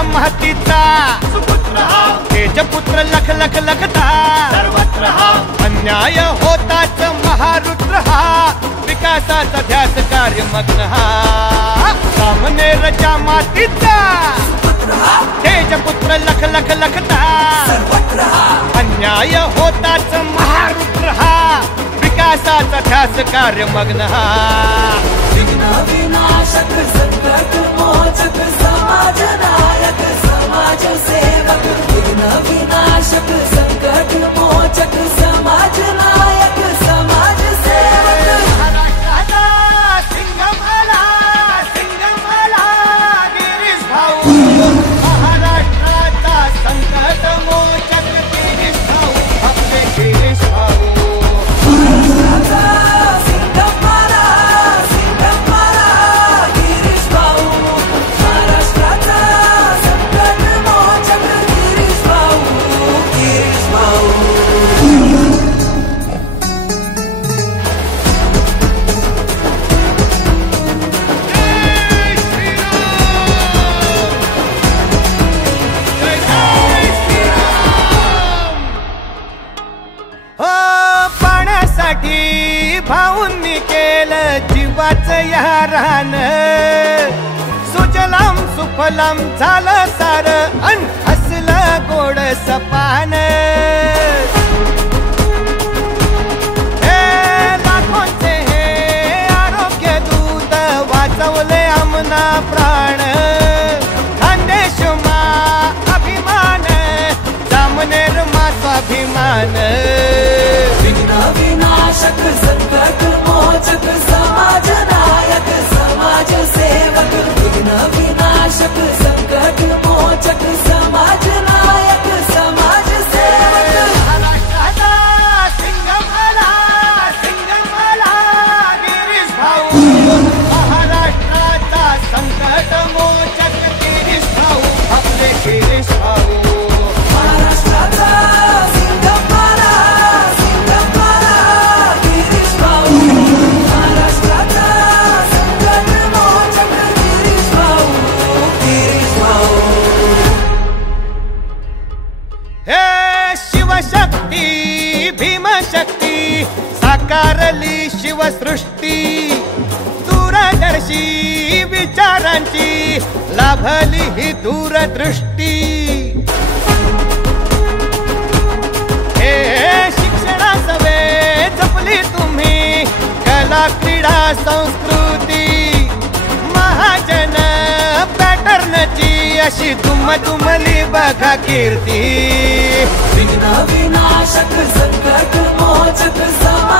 राजा महतीचा सुपुत्र हा तेजपुत्र लख लख लखता सर्वत्र हा अन्याय होताच महारुद्र हा विकासाचा ध्यास कार्य मग्न हा सामनेरच्या मातीचा तेजपुत्र लख लख लखता सर्वत्र हा अन्याय होताच महारुद्र हा विकासाचा ध्यास कार्य मग्न हा विघ्न विनाशक संकट मोचक समाज नायक समाज सेवक विघ्न विनाशक संकट मोचक समाज नायक समाज सेवक महाराष्ट्राचा सिंगम आला गिरीश भाऊ महाराष्ट्राचा संकट मोचक गिरीश भाऊ आपले गिरीश भाऊ भाऊंनी केलं जीवाचं या रान सुजलाम सुफलाम झालं सार अन हसलं गोड सपान लाखोंचे हे आरोग्य दूत वाचवले आमना प्राण खानदेश मा अभिमान जामनेर मा स्वाभिमान विघ्न विनाशक संकट मोचक समाज नायक समाज सेवक विघ्न विनाशक संकट मोचक समाज नायक समाज सेवक महाराष्ट्राचा सिंगम आला गिरीश भाऊ महाराष्ट्राचा संकट मोचक गिरीश भाऊ आपले गिरीश भाऊ शिवशक्ती भीमशक्ती साकारली शिवसृष्टी दूरदर्शी विचारांची लाभली ही दूरदृष्टी हे शिक्षणासवे जपली तुम्ही कला क्रीडा संस्कृती महाजन पॅटर्नची अशी तुमली बघा कीर्ती विघ्न विनाशक संकट मोचक समाज